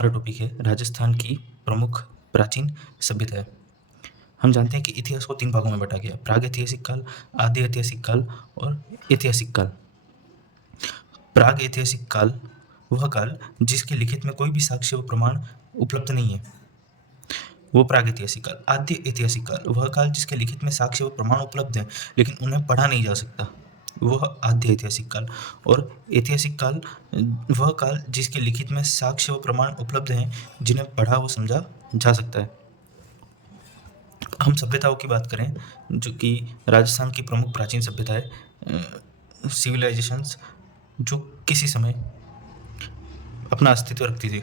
हमारा टॉपिक है राजस्थान की प्रमुख प्राचीन सभ्यताएं। हम जानते हैं कि इतिहास को 3 भागों में बांटा गया है: प्राग ऐतिहासिक काल, आदि ऐतिहासिक काल और ऐतिहासिक काल। प्राग ऐतिहासिक काल वह काल जिसके लिखित में कोई भी साक्ष्य व प्रमाण उपलब्ध नहीं है, वो प्राग ऐतिहासिक काल। आद्य ऐतिहासिक काल वह काल जिसके लिखित में साक्ष्य व प्रमाण उपलब्ध है लेकिन उन्हें पढ़ा नहीं जा सकता, वह आद्य ऐतिहासिक काल। और ऐतिहासिक काल वह काल जिसके लिखित में साक्ष्य व प्रमाण उपलब्ध हैं जिन्हें पढ़ा व समझा जा सकता है। हम सभ्यताओं की बात करें जो कि राजस्थान की प्रमुख प्राचीन सभ्यताएं, सिविलाइजेशंस जो किसी समय अपना अस्तित्व रखती थी।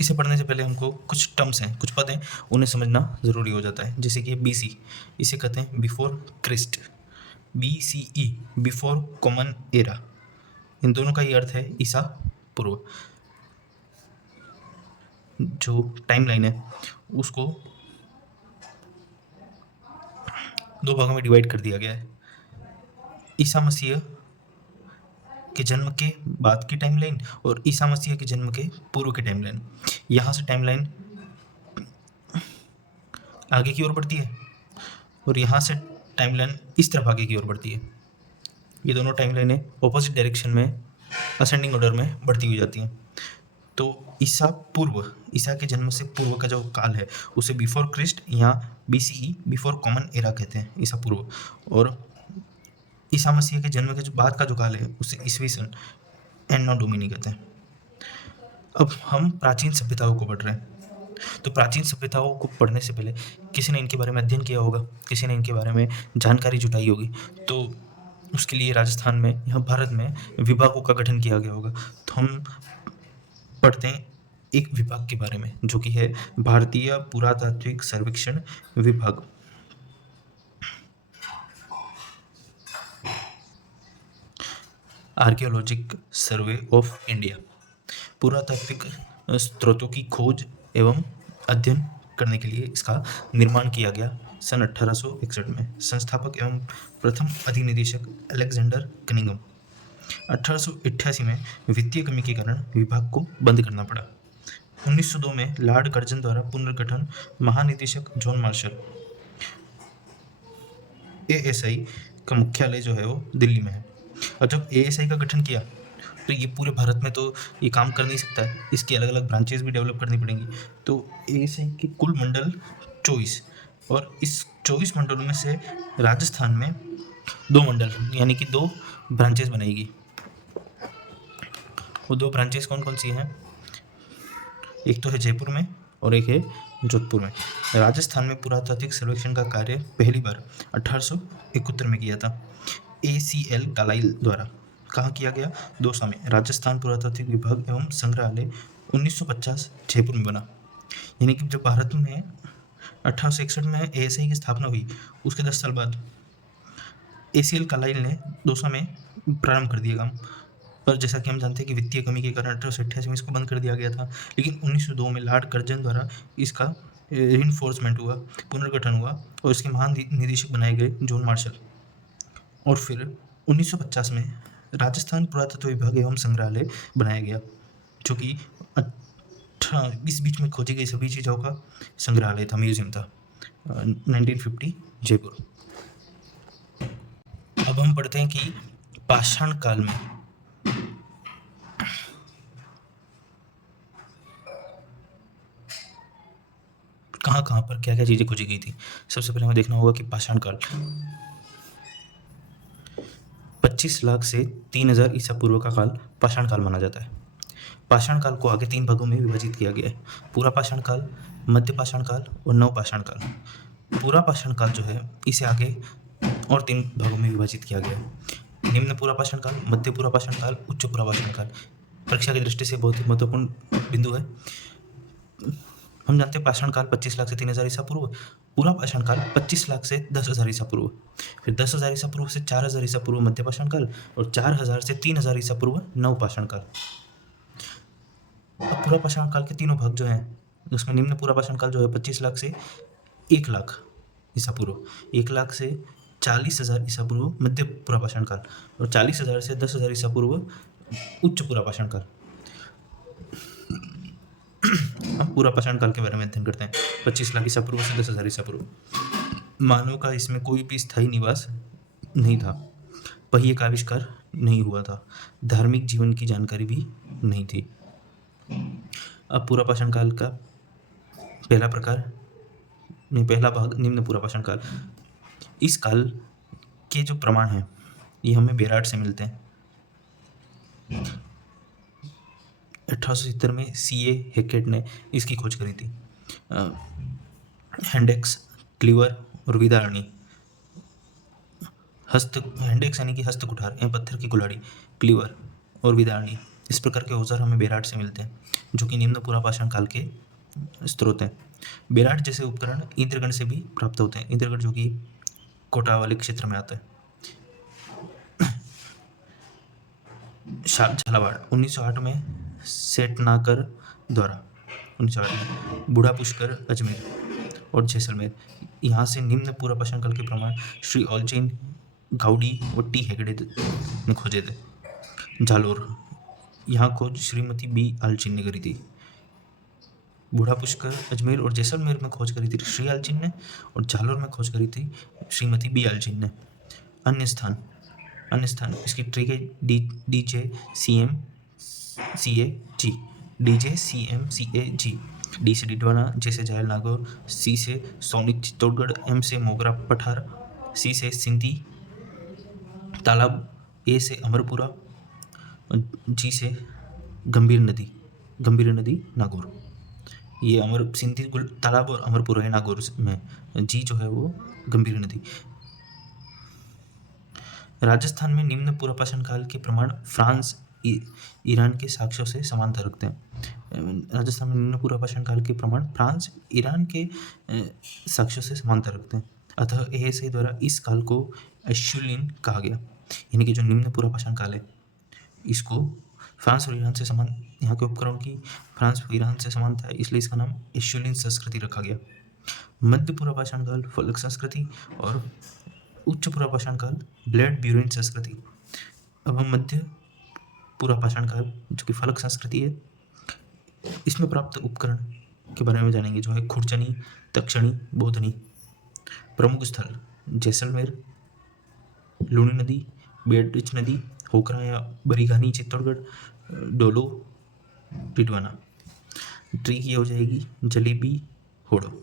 इसे पढ़ने से पहले हमको कुछ टर्म्स हैं, कुछ पद हैं, उन्हें समझना ज़रूरी हो जाता है। जैसे कि BC, इसे कहते हैं before Christ. BCE, before common era. इन दोनों का ये अर्थ है ईसा पूर्व। जो टाइमलाइन है उसको 2 भागों में डिवाइड कर दिया गया है: ईसा मसीह के जन्म के बाद की टाइमलाइन और ईसा मसीह के जन्म के पूर्व की टाइमलाइन। यहाँ से टाइमलाइन आगे की ओर बढ़ती है और यहाँ से टाइमलाइन इस तरफ आगे की ओर बढ़ती है। ये दोनों टाइमलाइनें ऑपोजिट डायरेक्शन में असेंडिंग ऑर्डर में बढ़ती हुई जाती हैं। तो ईसा पूर्व, ईसा के जन्म से पूर्व का जो काल है उसे बिफोर क्रिस्ट या BCE, बिफोर कॉमन एरा कहते हैं, ईसा पूर्व। और ईसा मसीह के जन्म के जो बाद का जो काल है उसे ईसवी सन, एन्नो डोमिनी कहते हैं। अब हम प्राचीन सभ्यताओं को पढ़ रहे हैं, तो प्राचीन सभ्यताओं को पढ़ने से पहले किसी ने इनके बारे में अध्ययन किया होगा, किसी ने इनके बारे में जानकारी जुटाई होगी। तो उसके लिए राजस्थान में या भारत में विभागों का गठन किया गया होगा। तो हम पढ़ते हैं एक विभाग के बारे में जो कि है भारतीय पुरातात्विक सर्वेक्षण विभाग। Archaeologic survey of India. पुरातात्विक स्रोतों की खोज एवं अध्ययन करने के लिए इसका निर्माण किया गया सन 1861 में। संस्थापक एवं प्रथम अधिनिदेशक अलेक्जेंडर कनिंघम। 1888 में वित्तीय कमी के कारण विभाग को बंद करना पड़ा। 1902 में लॉर्ड कर्जन द्वारा पुनर्गठन, महानिदेशक जॉन मार्शल। ASI का मुख्यालय जो है वो दिल्ली में है। और जब ASI का गठन किया तो ये पूरे भारत में तो ये काम कर नहीं सकता है, इसकी अलग अलग ब्रांचेस भी डेवलप करनी पड़ेंगी। तो ASI के कुल मंडल 24, और इस 24 मंडलों में से राजस्थान में 2 मंडल यानी कि 2 ब्रांचेस बनेगी। वो 2 ब्रांचेस कौन कौन सी हैं? एक तो है जयपुर में और एक है जोधपुर में। राजस्थान में पुरातात्विक सर्वेक्षण का कार्य पहली बार 1871 में किया था ACL कालाइल द्वारा। कहाँ किया गया? दौसा में। राजस्थान पुरातात्विक विभाग एवं संग्रहालय 1950 जयपुर में बना। यानी कि जब भारत में 1861 में ASI की स्थापना हुई उसके 10 साल बाद ACL कालाइल ने दौसा में प्रारंभ कर दिया काम। पर जैसा कि हम जानते हैं कि वित्तीय कमी के कारण 1888 में इसको बंद कर दिया गया था, लेकिन 1902 में लॉर्ड कर्जन द्वारा इसका रिइंफोर्समेंट हुआ, पुनर्गठन हुआ और इसके महानिदेशक बनाए गए जॉन मार्शल। और फिर 1950 में राजस्थान पुरातत्व विभाग एवं संग्रहालय बनाया गया, जो कि इस बीच में खोजी गई सभी चीज़ों का संग्रहालय था, म्यूजियम था। 1950 जयपुर। अब हम पढ़ते हैं कि पाषाण काल में कहाँ पर क्या क्या चीज़ें खोजी गई थी। सबसे पहले हमें देखना होगा कि पाषाण काल 25 लाख से 3000 ईसा पूर्व का काल पाषाण काल माना जाता है। पाषाण काल को आगे 3 भागों में विभाजित किया गया है: पूरा पाषाण काल, मध्य पाषाण काल और नव पाषाण काल। पूरा पाषाण काल जो है इसे आगे और 3 भागों में विभाजित किया गया है: निम्न पूरा पाषाण काल, मध्य पूरा पाषाण काल, उच्च पूरा पाषाण काल। परीक्षा की दृष्टि से बहुत ही महत्वपूर्ण बिंदु है। हम जानते हैं पाषाण काल 25 लाख से 3000 ईसा पूर्व, पूरा पाषाण काल 25 लाख से 10,000 ईसा पूर्व, फिर 10,000 ईसा पूर्व से 4,000 ईसा पूर्व मध्य पाषाण काल और 4,000 से 3,000 ईसा पूर्व नव पाषाण काल। अब पूरा पाषाण काल के तीनों भाग जो हैं उसमें निम्न पूरा पाषाण काल जो है 25 लाख से 1 लाख ईसा पूर्व, 1 लाख से 40,000 ईसा पूर्व मध्य पूरा पाषाण काल और 40,000 से 10,000 ईसा पूर्व उच्च पूरा पाषाण काल। हम पूरा पाषाण काल के बारे में अध्ययन करते हैं। 25 लाख ईसा पूर्व से 10,000 ईसा पूर्व। मानव का इसमें कोई भी स्थायी निवास नहीं था। पहिए का आविष्कार नहीं हुआ था। धार्मिक जीवन की जानकारी भी नहीं थी। अब पूरा पाषाण काल का पहला भाग निम्न पूरा पाषाण काल। इस काल के जो प्रमाण हैं ये हमें बेराट से मिलते हैं। 1870 में C.A. हैकेट ने इसकी खोज करी थी। हैंडेक्स, क्लीवर और विदारणी। हैंडेक्स यानी कि हस्त कुठार या पत्थर की कुल्हाड़ी, क्लीवर और विदारणी, इस प्रकार के औजार हमें बेराट से मिलते हैं, जो कि निम्न पूरा पाषाण काल के स्रोत हैं। बेराट जैसे उपकरण इंद्रगढ़ से भी प्राप्त होते हैं। इंद्रगढ़ जो कि कोटा वाले क्षेत्र में आता है। झालावाड़ 1908 में सेटनाकर द्वारा 1908 में बूढ़ा पुष्कर, अजमेर और जैसलमेर, यहाँ से निम्न पूरा पाषाण काल के प्रमाण श्री ऑलचेन, गाउडी और टी हेगड़े ने खोजे थे। जालोर, यहाँ खोज श्रीमती बी आलचिन ने करी थी। बूढ़ा पुष्कर, अजमेर और जैसलमेर में खोज करी थी श्री आलचिन ने, और जालोर में खोज करी थी श्रीमती बी आलचिन ने। अन्य स्थान इसकी ट्रिक है DJCMCAG। डी से डिडवाना, जे से जायल नागौर, सी से सोनिक चित्तौड़गढ़, एम से मोगरा पठार, सी से सिंधी तालाब, ए से अमरपुरा, जी से गंभीर नदी नागौर। ये सिंधी तालाब और अमरपुरा है नागौर में। जी जो है वो गंभीर नदी। राजस्थान में निम्न पूरा पाषाण काल के प्रमाण फ्रांस, ईरान के साक्ष्यों से समानता रखते हैं। राजस्थान में निम्न पूरा पाषाण काल के प्रमाण फ्रांस, ईरान के साक्ष्यों से समानता रखते हैं। अतः एएसआई द्वारा इस काल को एशुलिन कहा गया। यानी कि जो निम्न पूरा पाषाण काल है इसको फ्रांस और ईरान से समान, यहाँ के उपकरण की फ्रांस और ईरान से समानता है, इसलिए इसका नाम एशुलिन संस्कृति रखा गया। मध्य पूरा पाषाण काल फलक संस्कृति और उच्च पूरा पाषाण काल ब्लेड ब्यूरिन संस्कृति। अब हम मध्य पूरा पाषाण काल जो कि फलक संस्कृति है, इसमें प्राप्त उपकरण के बारे में जानेंगे, जो है खुरचनी, तक्षणी, बोधनी। प्रमुख स्थल जैसलमेर, लूणी नदी, बेडरिच नदी, होकरा या बरीघानी चित्तौड़गढ़, डोलो डिडवाना। ट्रिक ये हो जाएगी जलेबी होड़ो।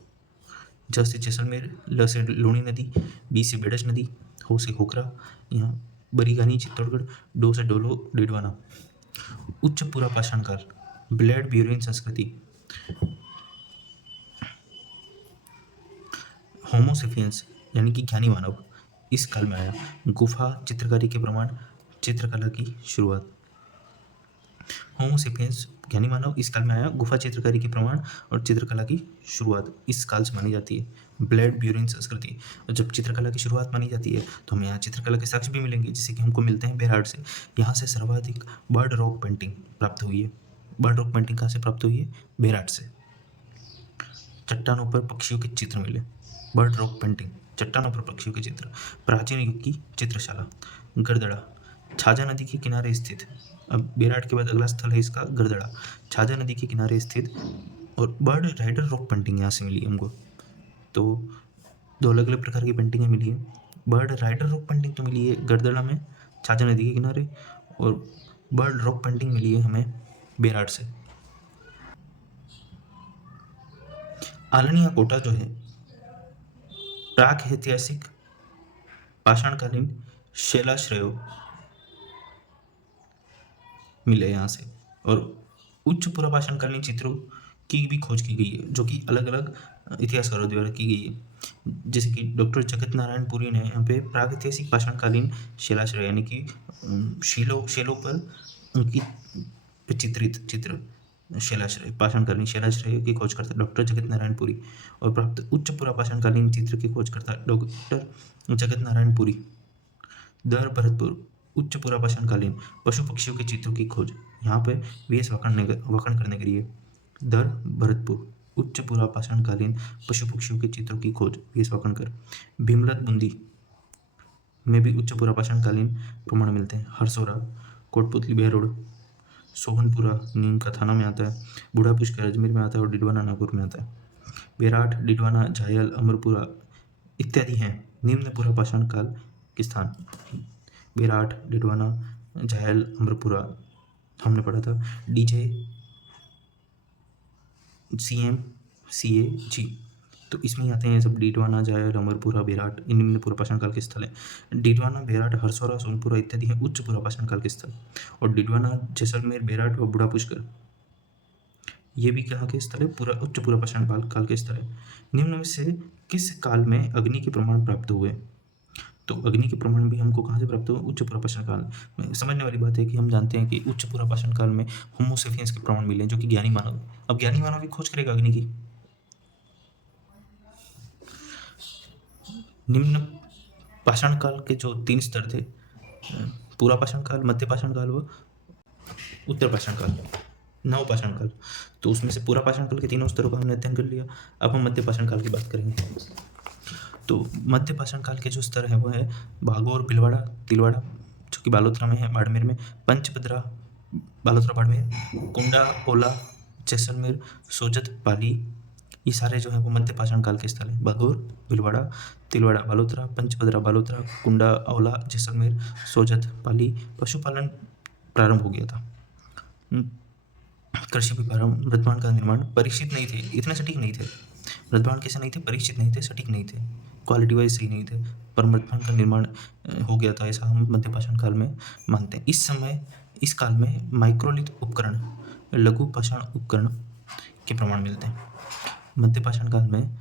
ज से जैसलमेर, ल से लूणी नदी, बी से बेडच नदी, हो से होकरा, यहाँ बरीघानी चित्तौड़गढ़, डो से डोलो डिडवाना। उच्च पूरा पाषाण काल ब्लेड ब्यूरिन संस्कृति। होमोसेपियंस यानी कि ज्ञानी मानव इस काल में आया। गुफा चित्रकारी के प्रमाण चित्रकला की शुरुआत। होमोसेपियंस ज्ञानी मानव इस काल में आया। गुफा चित्रकारी के प्रमाण और चित्रकला की शुरुआत इस काल से मानी जाती है। ब्लेड ब्यूरिन संस्कृति। और जब चित्रकला की शुरुआत मानी जाती है तो हमें यहाँ चित्रकला के साक्ष्य भी मिलेंगे, जैसे कि हमको मिलते हैं बेराट से। यहाँ से सर्वाधिक बर्ड रॉक पेंटिंग प्राप्त हुई है। बर्ड रॉक पेंटिंग कहाँ से प्राप्त हुई है? बेराट से। चट्टानों पर पक्षियों के चित्र मिले। बर्ड रॉक पेंटिंग, चट्टानों पर पक्षियों के चित्र। प्राचीन युग की चित्रशाला गरदड़ा, छाजा नदी के किनारे स्थित। अब बेराट के बाद अगला स्थल है इसका गरदड़ा, छाजा नदी के किनारे स्थित। और बर्ड राइडर रॉक पेंटिंग यहाँ से मिली हमको। तो दो अलग अलग प्रकार की पेंटिंगें मिली है। बर्ड राइडर रॉक पेंटिंग तो मिली है गरदड़ा में, छाजा नदी के किनारे, और बर्ड रॉक पेंटिंग मिली है हमें बेराट से। आलनिया कोटा जो है प्राक ऐतिहासिक पाषाणकालीन शैलाश्रयों मिले यहाँ से, और उच्च पुरा पाषाणकालीन चित्रों की भी खोज की गई है, जो कि अलग अलग इतिहासकारों द्वारा की गई है। जैसे कि डॉक्टर जगत नारायण पुरी ने यहाँ पे प्रागैतिहासिक पाषाणकालीन शैलाश्रय यानी कि शिलों पर उनकी चित्रित चित्र शैलाश्रय, पाषाणकालीन शैलाश्रय की खोज करता डॉक्टर जगत नारायण पुरी, और प्राप्त उच्च पुरा पाषाणकालीन चित्र की खोज करता डॉक्टर जगत नारायण पुरी। दर भरतपुर उच्च पुरा पाषाणकालीन पशु पक्षियों के चित्रों की खोज, यहाँ पे वीएस वाकण करने के लिए। दर भरतपुर उच्च पुरा पाषाणकालीन पशु पक्षियों के चित्रों की खोज, वीएस वाकणकर। भीमलत बूंदी में भी उच्च पुरा पाषाणकालीन प्रमाण मिलते हैं। हरसोरा, कोटपुतली, बहरोड, सोहनपुरा नीम का थाना में आता है, बूढ़ा पुष्कर अजमेर में आता है और डिडवाना नागौर में आता है। बेराट, डिडवाना, झायल, अमरपुरा इत्यादि हैं निम्न पूर्व पाषाण काल के स्थान। बेराट, डिडवाना, झायल, अमरपुरा हमने पढ़ा था। डीजे, सीएम, सीए, जी, तो इसमें आते हैं सब डिडवाना, झायल, अमरपुरा, बेराट, इन निम्न पूर्व पाषाण काल के स्थल है। डिडवाना, बेराट, हरसौरा, सोनपुरा इत्यादि हैं उच्च पूर्व पाषाण काल के स्थल। और डिडवाना, जैसलमेर, बेराट और बूढ़ा पुष्कर ये भी कहाँ के स्थल है? पूरा उच्च पूर्व पाषाण काल के स्थल है। निम्न में से किस काल में अग्नि के प्रमाण प्राप्त हुए? तो अग्नि के प्रमाण भी हमको कहाँ से प्राप्त हुए? उच्च पूर्व पाषाण काल में। समझने वाली बात है कि हम जानते हैं कि उच्च पूर्व पाषाण काल में होमो सेपियंस के प्रमाण मिले जो कि ज्ञानी मानव। अब ज्ञानी मानव की खोज करेगा अग्नि की। निम्न पाषाण काल के जो 3 स्तर थे, पूरा पाषाण काल, मध्य पाषाण काल व उत्तर पाषाण काल, नव पाषाण काल। तो उसमें से पूरा पाषाण काल के 3 स्तरों का हमने अध्ययन कर लिया। अब हम मध्य पाषाण काल की बात करेंगे। तो मध्य पाषाण काल के जो स्तर है वो है भागोर, भिलवाड़ा, तिलवाड़ा जो कि बालोतरा में है, बाड़मेर में, पंचपदरा, बालोतरा बाड़मेर, कुंडा, ओला, जैसलमेर, सोजत, पाली, ये सारे जो है वो मध्य पाषाण काल के स्थल हैं। बागोर, भिलवाड़ा, तिलवाड़ा, बालोतरा, पंचपदरा, बालोतरा, कुंडा, औला, जैसलमेर, सोजत, पाली। पशुपालन प्रारंभ हो गया था। कृषि भी प्रारंभ। मृदबाण का निर्माण परीक्षित नहीं थे, इतने सटीक नहीं थे। मृदबाण कैसे नहीं थे? परीक्षित नहीं थे, सटीक नहीं थे, क्वालिटी वाइज सही नहीं थे, पर मृदबाण का निर्माण हो गया था, ऐसा हम मध्य पाषाण काल में मानते हैं। इस काल में माइक्रोलिथ उपकरण, लघु पाषाण उपकरण के प्रमाण मिलते हैं। मध्य पाषाण काल में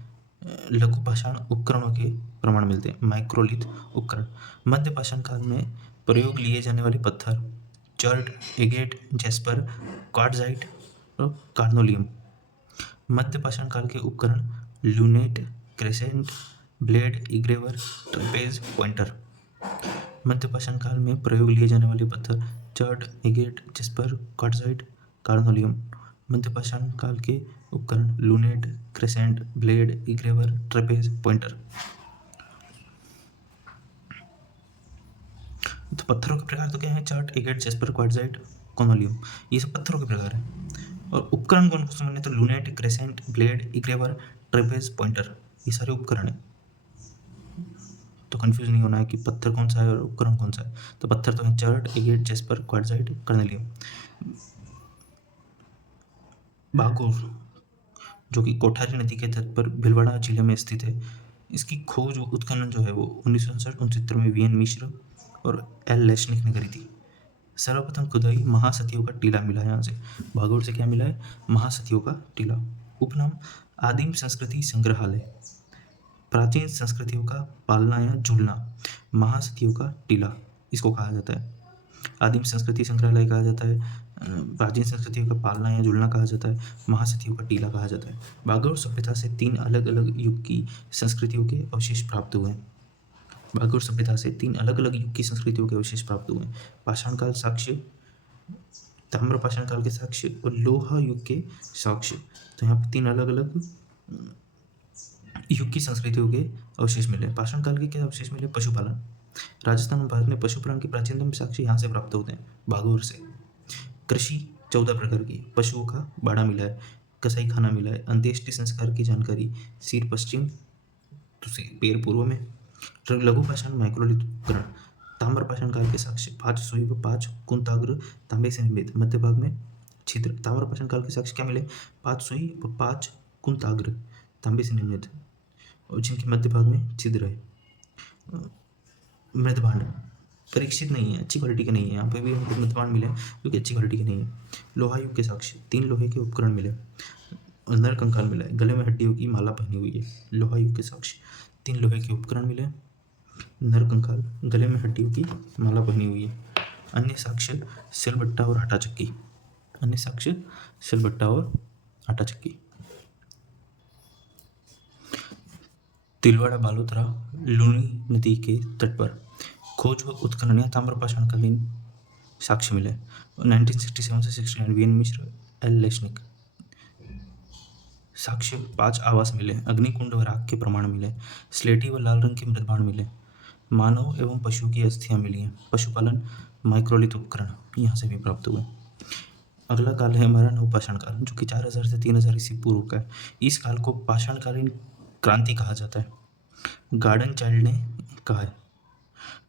लघु पाषाण उपकरणों के प्रमाण मिलते हैं, माइक्रोलिथ उपकरण। मध्य पाषाण काल में प्रयोग लिए जाने वाले पत्थर चर्ट, एगेट, जेस्पर, क्वार्ट्जाइट और कार्नोलियम। मध्य पाषाण काल के उपकरण लूनेट, क्रेसेंट, ब्लेड, इग्रेवर, ट्रेपेज, पॉइंटर। मध्य पाषाण काल में प्रयोग लिए जाने वाले पत्थर चर्ट, एगेट, जेस्पर, क्वार्ट्जाइट, कार्नोलियम। मध्य पाषाण काल के उपकरण लूनेट, क्रेसेंट, ब्लेड, इग्रेवर, ट्रेपेज, पॉइंटर। तो पत्थरों के प्रकार तो क्या है? चर्ट, एगेट, जेस्पर, क्वार्ट्जाइट, कार्नोलियम, ये सब पत्थरों के प्रकार हैं। और उपकरण कौन कौन से माने? तो लूनेट, क्रेसेंट, ब्लेड, इग्रेवर, ट्रेपेज, पॉइंटर, ये सारे उपकरण हैं। तो कंफ्यूज नहीं होना है कि पत्थर कौन सा है और उपकरण कौन सा है। तो पत्थर तो है chert, agate, jasper, quartzite, carnelian. Bagor जो कि कोठारी नदी के तट पर भिलवाड़ा जिले में स्थित है, इसकी खोज व उत्खनन जो है वो 1969-69 में वीएन मिश्र और एल लेशनिक ने करी थी। सर्वप्रथम खुदाई महासतियों का टीला मिला है यहाँ से। भागोर से क्या मिला है? महासतियों का टीला। उपनाम आदिम संस्कृति संग्रहालय, प्राचीन संस्कृतियों का पालना या झूलना, महासतियों का टीला इसको कहा जाता है। आदिम संस्कृति संग्रहालय कहा जाता है, प्राचीन संस्कृतियों का पालना या झूलना कहा जाता है, महासतियों का टीला कहा जाता है। भागोर सभ्यता से 3 अलग अलग युग की संस्कृतियों के अवशेष प्राप्त हुए हैं। भागोर सभ्यता से 3 अलग अलग युग की संस्कृतियों के अवशेष प्राप्त हुए हैं। पाषाण काल साक्ष्य, ताम्र पाषाण काल के साक्ष्य और लोहा युग के साक्ष्य। तो यहाँ पे 3 अलग अलग युग की संस्कृतियों के अवशेष मिले। पाषाण काल के क्या अवशेष मिले? पशुपालन। राजस्थान और भारत में पशुपालन के प्राचीनतम साक्ष्य यहाँ से प्राप्त होते हैं, भागोर से। कृषि 14 प्रकार की, पशुओं का बाड़ा मिला है, कसाई खाना मिला है, अंत्येष्टि संस्कार की जानकारी, सिर पश्चिम तो पैर पूर्व में। लघु पाषाण माइक्रोलिथ उपकरण, ताम्र पाषाण काल के साक्ष्य 5 सुई व 5 कुंताग्र तांबे से निर्मित, मध्य भाग में छिद्र। ताम्र पाषाण काल के साक्ष्य क्या मिले? 5 सुई व 5 कुंताग्र तांबे से निर्मित और जिनके मध्य भाग में छिद्र है। मृदभांड परीक्षित नहीं है, अच्छी क्वालिटी के नहीं है। यहाँ पे भी हमको मृदभांड मिले जो कि अच्छी क्वालिटी के नहीं है। लोहा युग के साक्ष्य 3 लोहे के उपकरण मिले और नर कंकाल मिला है, गले में हड्डियों की माला पहनी हुई है। लोहा युग के साक्ष्य 3 लोहे के उपकरण मिले, नर कंकाल, गले में हड्डियों की माला पहनी हुई है। अन्य साक्ष्य सिलबट्टा और आटा चक्की, अन्य साक्ष्य सिलबट्टा और आटा चक्की। तिलवाड़ा, बालोतरा, लूनी नदी के तट पर खोज व उत्खनन या ताम्रपाषाण कालीन साक्ष्य मिले। 1967 से 69 वीएन मिश्र, एल लेशनिक। साक्ष्य 5 आवास मिले, अग्निकुंड व राख के प्रमाण मिले, स्लेटी व लाल रंग के मृदभांड मिले, मानव एवं पशुओं की अस्थियां मिली हैं। पशुपालन माइक्रोलिथ उपकरण यहाँ से भी प्राप्त हुए। अगला काल है हमारा नवपाषाण काल, जो कि 4000 से 3000 ईस्वी पूर्व का है। इस काल को पाषाणकालीन क्रांति कहा जाता है। गार्डन चाइल्ड ने कहा है,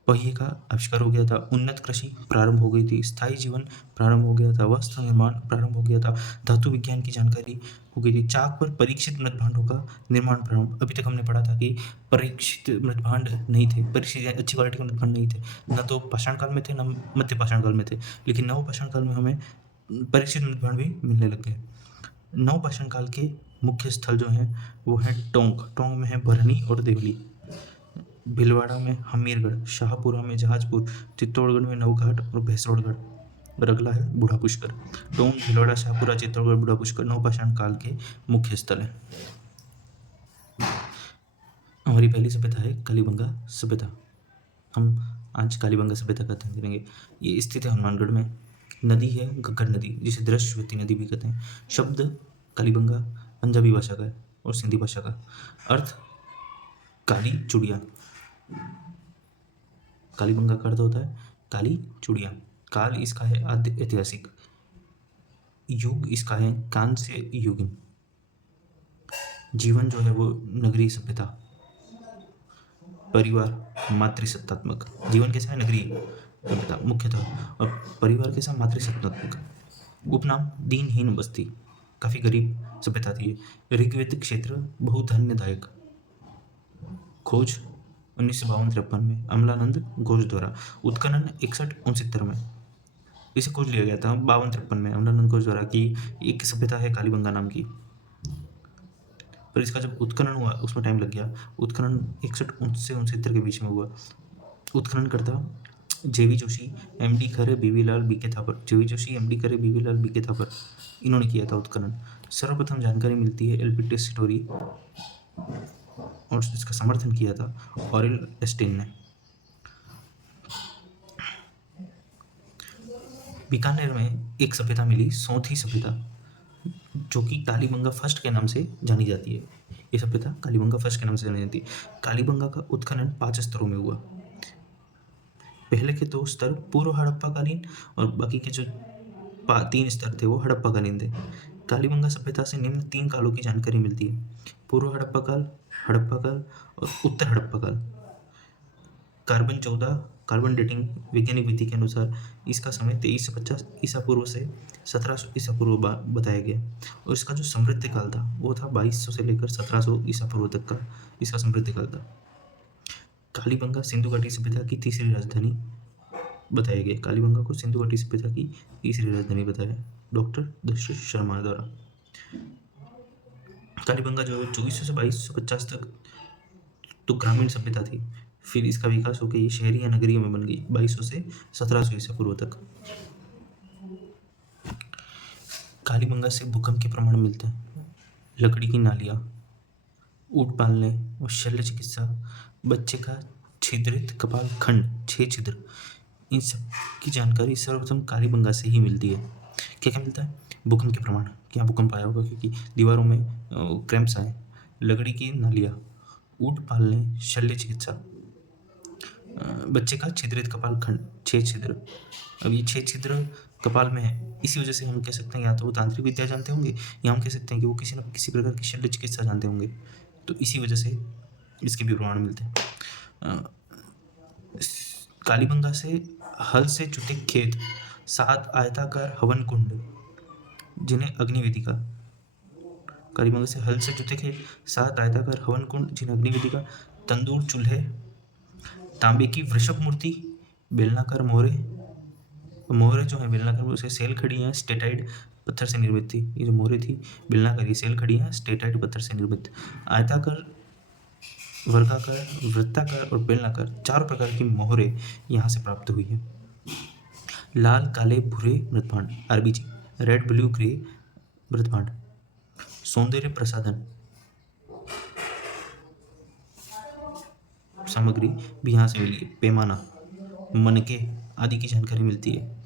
पहिए का आविष्कार हो गया था, उन्नत कृषि प्रारंभ हो गई थी, स्थायी जीवन प्रारंभ हो गया था, वस्त्र निर्माण प्रारंभ हो गया था, धातु विज्ञान की जानकारी हो गई थी, चाक पर परीक्षित मृदभांडों का निर्माण प्रारंभ। अभी तक हमने पढ़ा था कि परीक्षित मृदभांड नहीं थे, परीक्षित अच्छी क्वालिटी के मृदभांड नहीं थे, न तो पाषाण काल में थे न मध्य पाषाण काल में थे, लेकिन नवपाषाण काल में हमें परीक्षित मृदभांड भी मिलने लग गए। नवपाषाण काल के मुख्य स्थल जो हैं वो हैं टोंक, टोंक में है भरनी और देवली, भीलवाड़ा में हमीरगढ़, शाहपुरा में जहाजपुर, चित्तौड़गढ़ में नवघाट और भैंसरोडगढ़, और अगला है बूढ़ा पुष्कर। टोंक, भीलवाड़ा, शाहपुरा, चित्तौड़गढ़, बूढ़ा पुष्कर नवपाषाण काल के मुख्य स्थल हैं। हमारी पहली सभ्यता है कालीबंगा सभ्यता। हम आज कालीबंगा सभ्यता का अध्ययन करेंगे। ये स्थित है हनुमानगढ़ में। नदी है घग्गर नदी, जिसे दृश्यवती नदी भी कहते हैं। शब्द कालीबंगा पंजाबी भाषा का है और सिंधी भाषा का। अर्थ काली चुड़िया। कालीबंगा का अर्थ होता है काली चुड़िया। काल इसका है आद्य ऐतिहासिक। युग इसका है कांस्य युगीन। जीवन जो है वो नगरीय सभ्यता। परिवार मातृसत्तात्मक। जीवन कैसा है? नगरीय सभ्यता मुख्यतः। और परिवार कैसा? मातृसत्तात्मक। उपनाम दीनहीन बस्ती, काफ़ी गरीब सभ्यता थी ये। ऋग्वेद क्षेत्र बहुधन्यदायक। खोज 1952-53 में अमलानंद घोष द्वारा। उत्खनन 61-69 में इसे खोज लिया गया था 52-53 में अमलानंद घोष द्वारा कि एक सभ्यता है कालीबंगा नाम की। पर इसका जब उत्खनन हुआ उसमें टाइम लग गया। उत्खनन 61 से 69 के बीच में हुआ। उत्खनन करता जेवी जोशी, एमडी खरे, बीवीलाल, बीके थापर। जेवी जोशी, एमडी खरे, बीवीलाल, बीके थापर, इन्होंने किया था उत्खनन। सर्वप्रथम जानकारी मिलती है एल्पिटे स्टोरी और इसका समर्थन किया था ऑरेल एस्टेन ने। बीकानेर में एक सभ्यता मिली, सौंथी सभ्यता, जो कि कालीबंगा फर्स्ट के नाम से जानी जाती है। ये सभ्यता कालीबंगा फर्स्ट के नाम से जानी जाती है। कालीबंगा का उत्खनन 5 स्तरों में हुआ। पहले के 2 स्तर पूर्व हड़प्पाकालीन और बाकी के जो 3 स्तर थे वो हड़प्पाकालीन थे। कालीबंगा सभ्यता से निम्न 3 कालों की जानकारी मिलती है: पूर्व हड़प्पा काल, हड़प्पा काल और उत्तर हड़प्पा काल। कार्बन 14 कार्बन डेटिंग वैज्ञानिक विधि के अनुसार इसका समय 2350 ईसा पूर्व से 1700 ईसा पूर्व बताया गया। और इसका जो समृद्धि काल था वो था 2200 से लेकर 1700 ईसा पूर्व तक का इसका समृद्धि काल था। कालीबंगा सिंधु घाटी सभ्यता की तीसरी राजधानी बताया गया। कालीबंगा को सिंधु घाटी सभ्यता की तीसरी राजधानी बताया डॉक्टर दशरथ शर्मा द्वारा। कालीबंगा जो 2400 से 2250 तक तो ग्रामीण सभ्यता थी, फिर इसका विकास होकर ये शहरी या नगरीय में बन गई 2200 से 1700 ईसा पूर्व तक। कालीबंगा से भूकंप के प्रमाण मिलते हैं। लकड़ी की नालियाँ, ऊँट पालने और शल्य चिकित्सा, बच्चे का छिद्रित कपाल खंड 6 छिद्र, इन सब की जानकारी सर्वप्रथम कालीबंगा से ही मिलती है। क्या क्या मिलता है? भूकंप के प्रमाण, क्या भूकंप आया होगा क्योंकि दीवारों में क्रैम्प्स आए। लकड़ी की नालियाँ, ऊँट पालने, शल्य चिकित्सा, बच्चे का छिद्रित कपाल खंड 6 छिद्र। अब ये 6 छिद्र कपाल में है, इसी वजह से हम कह सकते हैं या तो वो तांत्रिक विद्या जानते होंगे या हम कह सकते हैं कि वो किसी न किसी प्रकार की शल्य चिकित्सा जानते होंगे। तो इसी वजह से इसके भी प्रमाण मिलते हैं। कालीबंगा से हल से जुते खेत, 7 आयताकार हवन कुंड जिन्हें अग्निवेदिका। कालीबंगा से हल से जुते खेत, 7 आयताकार हवन कुंड जिन्हें अग्निवेदिका, तंदूर चूल्हे, तांबे की वृषभ मूर्ति, बेलनाकार मोहरे। मोहरे जो है बेलनाकार, उसे सेल खड़ी हैं स्टेटाइड पत्थर से निर्मित थी। ये जो मोहरे थी बेलनाकार, ये सेल खड़ी हैं स्टेटाइड पत्थर से निर्मित। आयताकार, वर्गाकार, वृत्ताकार और बेलनाकार 4 प्रकार की मोहरे यहाँ से प्राप्त हुई है। लाल, काले, भूरे मृदभांड, आरबीजी, रेड, ब्लू, ग्रे मृदभांड। सौंदर्य प्रसाधन सामग्री भी यहाँ से मिली है। पैमाना, मनके आदि की जानकारी मिलती है।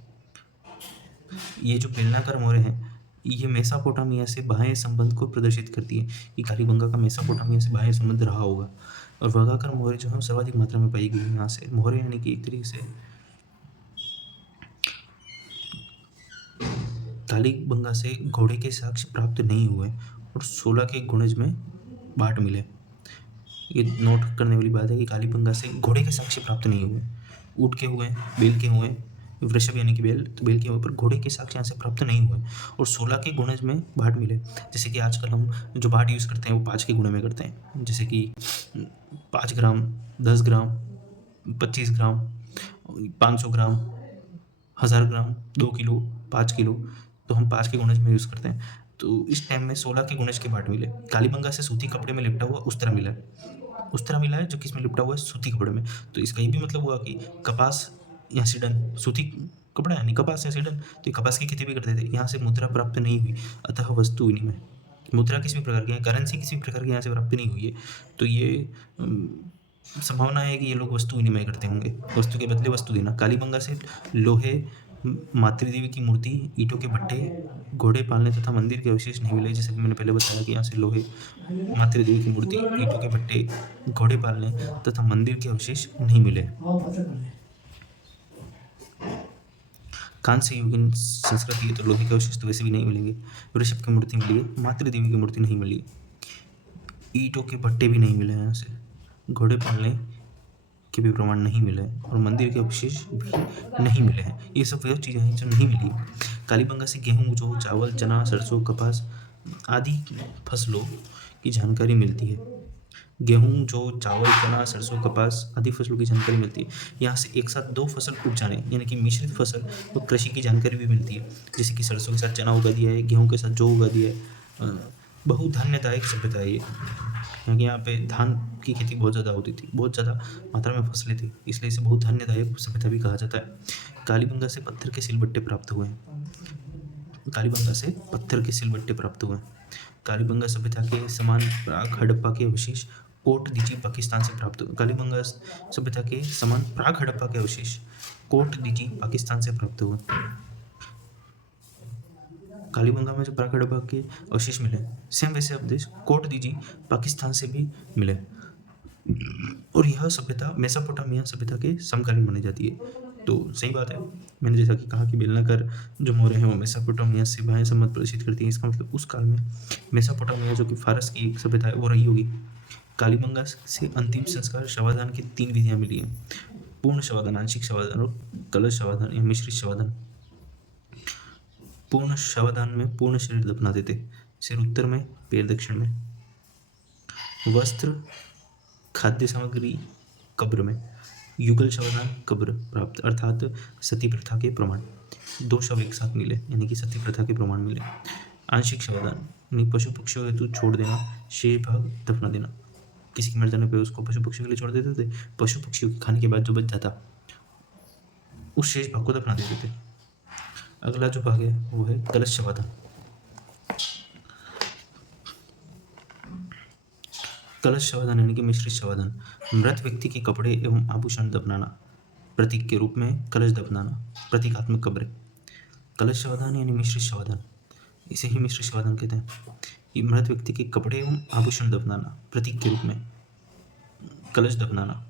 ये जो बेलनाकार मोहरे हैं ये मेसोपोटामिया से बाह्य संबंध को प्रदर्शित करती है कि कालीबंगा का मेसोपोटामिया से बाह्य संबंध रहा होगा। और वर्गाकार मोहरे जो है सर्वाधिक मात्रा में पाई गई है यहाँ से। मोहरे यानी कि एक तरीके से कालीबंगा से घोड़े के साक्ष्य प्राप्त नहीं हुए और 16 के गुणज में बाट मिले। ये नोट करने वाली बात है कि कालीबंगा से घोड़े के साक्ष्य प्राप्त नहीं हुए, ऊँट के हुए, बेल के हुए, वृषभ यानी कि बेल, तो बेल के हुए, पर घोड़े के साक्ष्य यहाँ से प्राप्त नहीं हुए और 16 के गुणज में बाट मिले। जैसे कि आजकल हम जो बाट यूज़ करते हैं वो 5 के गुणे में करते हैं, जैसे कि 5 ग्राम, 10 ग्राम, 25 ग्राम, 500 ग्राम, 1000 ग्राम, 2 किलो, 5 किलो, तो हम 5 के गुणज में यूज़ करते हैं। तो इस टाइम में 16 के गुणज के बाट मिले। कालीबंगा से सूती कपड़े में लिपटा हुआ उस्तरा मिला है, उस्तरा मिला है जो किसमें लिपटा हुआ है, सूती कपड़े में। तो इसका ये भी मतलब हुआ कि कपास या सिडन, सूती कपड़ा यानी कपास या सिडन, तो ये कपास की खेती भी करते थे। यहाँ से मुद्रा प्राप्त नहीं हुई, अतः वस्तु विनिमय, मुद्रा किसी भी प्रकार की है, करेंसी किसी भी प्रकार की यहाँ से प्राप्ति नहीं हुई है। तो ये संभावना है कि ये लोग वस्तु विनिमय करते होंगे, वस्तु के बदले वस्तु देना। कालीबंगा से लोहे, मातृदेवी की मूर्ति, ईंटों के भट्टे, घोड़े पालने तथा मंदिर के अवशेष नहीं मिले। जैसे कि मैंने पहले बताया कि यहाँ से लोहे, मातृदेवी की मूर्ति, ईंटों के भट्टे, घोड़े पालने तथा मंदिर के अवशेष नहीं मिले। कांस्य युगीन संस्कृति है तो लोहे के अवशेष तो वैसे भी नहीं मिलेंगे। वृषभ की मूर्ति मिली है, मातृदेवी की मूर्ति नहीं मिली, ईंटों के भट्टे भी नहीं मिले हैं यहाँ से, घोड़े पालने के भी प्रमाण नहीं मिले हैं और मंदिर के अवशेष भी नहीं मिले हैं। ये सब वह चीज़ें हैं जो नहीं मिली। कालीबंगा से गेहूँ, जौ, चावल, चना, सरसों, कपास आदि फसलों की जानकारी मिलती है। गेहूँ, जौ, चावल, चना, सरसों, कपास आदि फसलों की जानकारी मिलती है। यहाँ से एक साथ 2 फसल उग जाने यानी कि मिश्रित फसल और कृषि की जानकारी भी मिलती है। जैसे कि सरसों के साथ चना उगा दिया है, गेहूँ के साथ जौ उगा दिया है। बहुधान्यदायक सभ्यता है ये, क्योंकि यहाँ पे धान की खेती बहुत ज़्यादा होती थी, बहुत ज़्यादा मात्रा में फसलें थी, इसलिए इसे बहुधान्यदायक सभ्यता भी कहा जाता है। कालीबंगा से पत्थर के सिलबट्टे प्राप्त हुए हैं, कालीबंगा से पत्थर के सिलबट्टे प्राप्त हुए हैं। कालीबंगा सभ्यता के समान प्राग हड़प्पा के अवशेष कोट दीजी पाकिस्तान से प्राप्त हुए। कालीबंगा सभ्यता के समान प्राग हड़प्पा के अवशेष कोट दीजी पाकिस्तान से प्राप्त हुए। कालीबंगा में जो प्राग हड़प्पा के अवशेष मिले, सेम वैसे अवशेष कोट दीजी पाकिस्तान से भी मिले और यह सभ्यता मेसोपोटामिया सभ्यता के समकालीन मानी जाती है। तो सही बात है, मैंने जैसा कि कहा कि बेलनाकर जो मोहरें हैं वो मेसोपोटामिया से बाह्य संबंध प्रदर्शित करती हैं। इसका मतलब उस काल में मेसोपोटामिया जो कि फारस की एक सभ्यता है वो रही होगी। कालीबंगा से अंतिम संस्कार शवाधान की 3 विधियां मिली हैं, पूर्ण शवाधान, आंशिक शवाधान और कलश शवाधान या मिश्रित शवाधान। पूर्ण शवाधान में पूर्ण शरीर दफनाते थे, सिर उत्तर में, पैर दक्षिण में, वस्त्र, खाद्य सामग्री कब्र में। युगल शवाधान कब्र प्राप्त अर्थात सती प्रथा के प्रमाण, 2 शव एक साथ मिले यानी कि सती प्रथा के प्रमाण मिले। आंशिक शवाधान यानी पशु पक्षियों हेतु छोड़ देना, शेष भाग दफना देना, किसी की मर जाने पर उसको पशु पक्षियों के लिए छोड़ देते थे, पशु पक्षियों के खाने के बाद जो बच जाता उस शेष भाग को दफना देते थे। अगला जो भाग है वो है कलश शवाधान। कलश शवाधान यानी कि मिश्रित शवाधान, मृत व्यक्ति के कपड़े एवं आभूषण दफनाना, प्रतीक के रूप में कलश दफनाना, प्रतीकात्मक कब्र। कलश शवाधान यानी मिश्रित शवाधान, इसे ही मिश्रित शवाधान कहते हैं। ये मृत व्यक्ति के कपड़े एवं आभूषण दफनाना, प्रतीक के रूप में कलश दफनाना,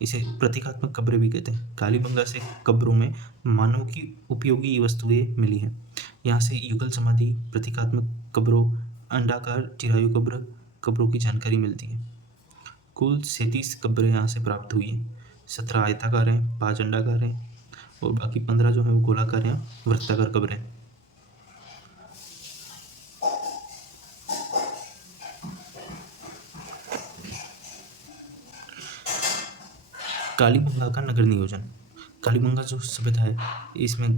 इसे प्रतीकात्मक कब्र भी कहते हैं। कालीबंगा से कब्रों में मानव की उपयोगी वस्तुएं मिली हैं। यहाँ से युगल समाधि, प्रतीकात्मक कब्रों, अंडाकार चिरायु कब्रों की जानकारी मिलती है। कुल 37 कब्रें यहाँ से प्राप्त हुई हैं। 17 आयताकार हैं, 5 अंडाकार हैं और बाकी 15 जो हैं वो गोलाकार या वृत्ताकार कब्रें। कालीबंगा का नगर नियोजन। कालीबंगा जो सभ्यता है इसमें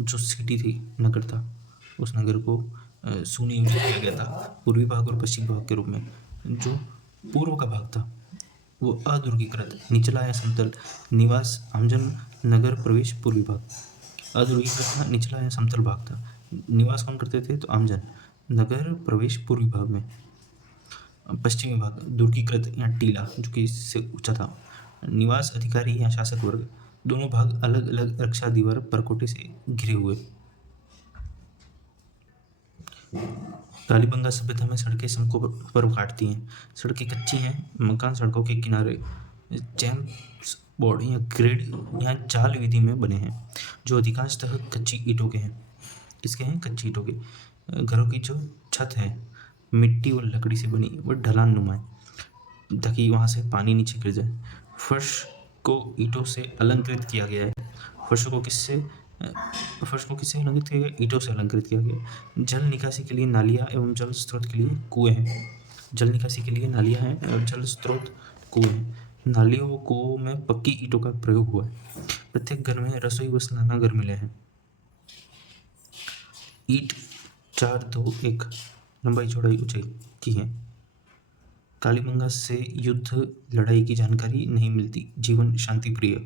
जो सिटी थी, नगर था, उस नगर को सुनियोजित किया गया था पूर्वी भाग और पश्चिम भाग के रूप में। जो पूर्व का भाग था वो अदुर्गीकृत निचला या समतल निवास आमजन नगर प्रवेश पूर्वी भाग। अदुर्गीकृत निचला या समतल भाग था, निवास कौन करते थे तो आमजन, नगर प्रवेश पूर्वी भाग में। पश्चिमी भाग दुर्गीकृत या टीला जो कि इससे ऊंचा था, निवास अधिकारी या शासक वर्ग, दोनों भाग अलग अलग रक्षा दीवार परकोटे से घिरे हुए। कालीबंगा सभ्यता में सड़कें सड़कों पर काटती हैं, सड़कें कच्ची हैं, मकान सड़कों के किनारे चैम्प्स बोर्ड या ग्रेड या जाल विधि में बने हैं जो अधिकांशतः कच्ची ईंटों के हैं। किसके हैं? कच्ची ईंटों के। घरों की जो छत है मिट्टी और लकड़ी से बनी, वो ढलान नुमा है ताकि वहाँ से पानी नीचे गिर जाए। फर्श को ईंटों से अलंकृत किया गया है। फर्श को किससे अलंकृत किया गया? ईंटों से अलंकृत किया गया। जल निकासी के लिए नालियाँ एवं जल स्रोत के लिए कुएं हैं। जल निकासी के लिए नालियाँ हैं और जल स्रोत कुएं हैं। नालियों व कुओं में पक्की ईंटों का प्रयोग हुआ है। प्रत्येक घर में रसोई व स्नानागार मिले हैं। ईंट 4, 2, 1 लंबाई चौड़ाई ऊंचाई की है। कालीबंगा से युद्ध लड़ाई की जानकारी नहीं मिलती। जीवन शांति प्रिय।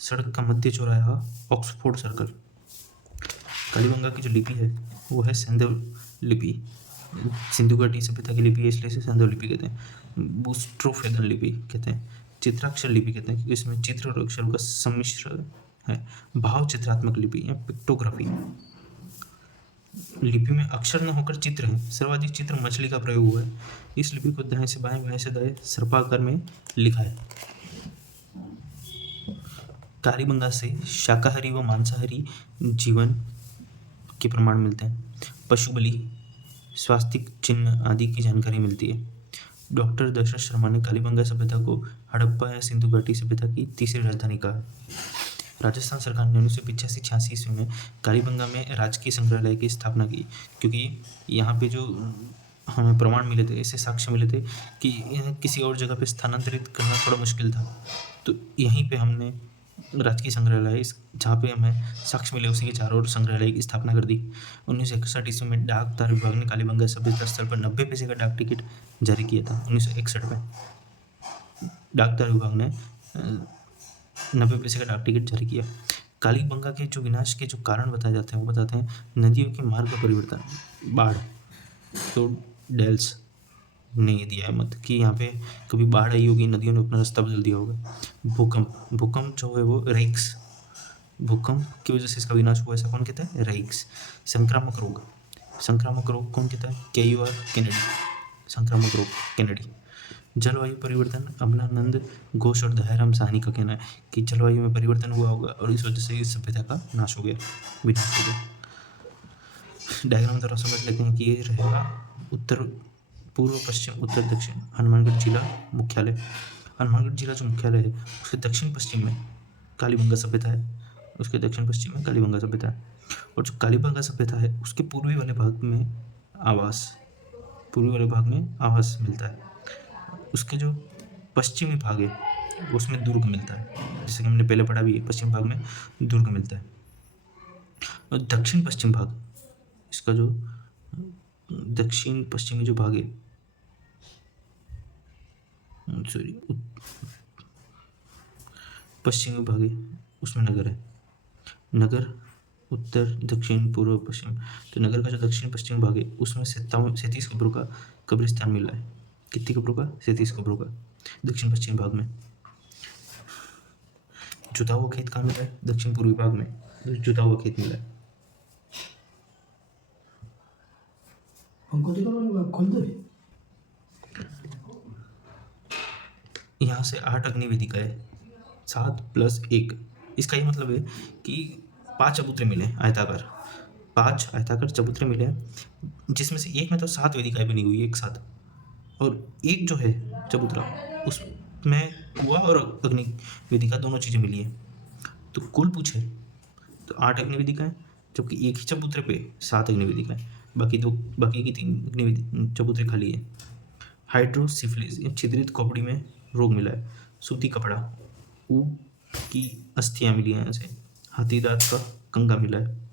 सड़क का मध्य चौराहा ऑक्सफोर्ड सर्कल। कालीबंगा की जो लिपि है वो है सैंधव लिपि। सिंधु घाटी सभ्यता की लिपि है, इसलिए इसे सैंधव लिपि कहते हैं। बूस्ट्रोफेदन लिपि कहते हैं। चित्राक्षर लिपि कहते हैं क्योंकि इसमें चित्र और अक्षरों का सम्मिश्रण है। भाव चित्रात्मक लिपि या पिक्टोग्राफी। लिपि में अक्षर न होकर चित्र है। सर्वाधिक चित्र मछली का प्रयोग हुआ है। इस लिपि को दाएं से बाएं, बाएं से दाएं सर्पाकार में लिखा है। कालीबंगा से शाकाहारी व मांसाहारी जीवन के प्रमाण मिलते हैं। पशु बलि, स्वास्तिक चिन्ह आदि की जानकारी मिलती है। डॉक्टर दशरथ शर्मा ने कालीबंगा सभ्यता को हड़प्पा या सिंधु घाटी सभ्यता की तीसरी राजधानी कहा। राजस्थान सरकार ने 1985-86 ईस्वी में कालीबंगा में राजकीय संग्रहालय की स्थापना की, क्योंकि यहाँ पे जो हमें प्रमाण मिले थे, ऐसे साक्ष्य मिले थे कि किसी और जगह पे स्थानांतरित करना थोड़ा मुश्किल था, तो यहीं पे हमने राजकीय संग्रहालय जहाँ पे हमें साक्ष्य मिले उसी के चारों ओर संग्रहालय की स्थापना कर दी। 1961 ईस्वी में डाक तार विभाग ने कालीबंगा सभ्यता स्थल पर 90 पैसे का डाक टिकट जारी किया था। 1961 में डाक तार विभाग ने 90 पैसे का डाक टिकट जारी किया। कालीबंगा के जो विनाश के जो कारण बताए जाते हैं वो बताते हैं नदियों के मार्ग का परिवर्तन, बाढ़। तो डेल्स ने ये दिया है मत कि यहाँ पे कभी बाढ़ आई होगी, नदियों ने अपना रास्ता बदल दिया होगा। भूकंप जो है वो रेक्स, भूकंप की वजह से इसका विनाश हुआ, ऐसा कौन कहता है? रेक्स। संक्रामक रोग कौन कहता है? KUR Kennedy. संक्रामक रोग केनेडी। जलवायु परिवर्तन, अमलानंद घोष और दयाराम साहनी का कहना है कि जलवायु में परिवर्तन हुआ होगा और इस वजह से इस सभ्यता का नाश हो गया, विनाश हो गया। डायग्राम द्वारा समझ लेते हैं कि ये रहेगा उत्तर पूर्व पश्चिम उत्तर दक्षिण हनुमानगढ़ जिला मुख्यालय। हनुमानगढ़ जिला जो मुख्यालय है उसके दक्षिण पश्चिम में कालीबंगा सभ्यता है, उसके दक्षिण पश्चिम में कालीबंगा सभ्यता है। और जो कालीबंगा सभ्यता है उसके पूर्वी वाले भाग में आवास मिलता है। उसके जो पश्चिमी भाग है उसमें दुर्ग मिलता है, जैसे कि हमने पहले पढ़ा भी है, पश्चिम भाग में दुर्ग मिलता है। और दक्षिण पश्चिम भाग, इसका जो दक्षिण पश्चिमी जो भाग है, पश्चिमी भाग है उसमें नगर है। नगर उत्तर दक्षिण पूर्व पश्चिम, तो नगर का जो दक्षिण पश्चिम भाग है उसमें 37 कब्रों का कब्रिस्तान मिला है। कितनी कब्रों का? 37 कब्रों का दक्षिण पश्चिम भाग में। जुता हुआ खेत कहाँ मिला है? दक्षिण पूर्वी भाग में जुता हुआ खेत मिला है। यहाँ से 8 अग्निवेदिका है, 7 + 1। इसका ये मतलब है कि 5 चबूतरे मिले आयताकार, 5 आयताकार चबूतरे मिले हैं, जिसमें से एक में तो 7 वेदिकाएं बनी हुई है एक साथ, और एक जो है चबूतरा उसमें कुआं और अग्नि वेदिका दोनों चीज़ें मिली है। तो कुल पूछे तो 8 अग्निवेदिकाएं, जबकि एक ही चबूतरे पे 7 अग्निवेदिकाएं, बाकी की 3 चबूतरे खाली है। हाइड्रोसिफिलिस, छिद्रित खोपड़ी में रोग मिला है। सूती कपड़ा, ऊँट की अस्थियाँ मिली हैं ऐसे। हाथी दांत का कंगा मिला है।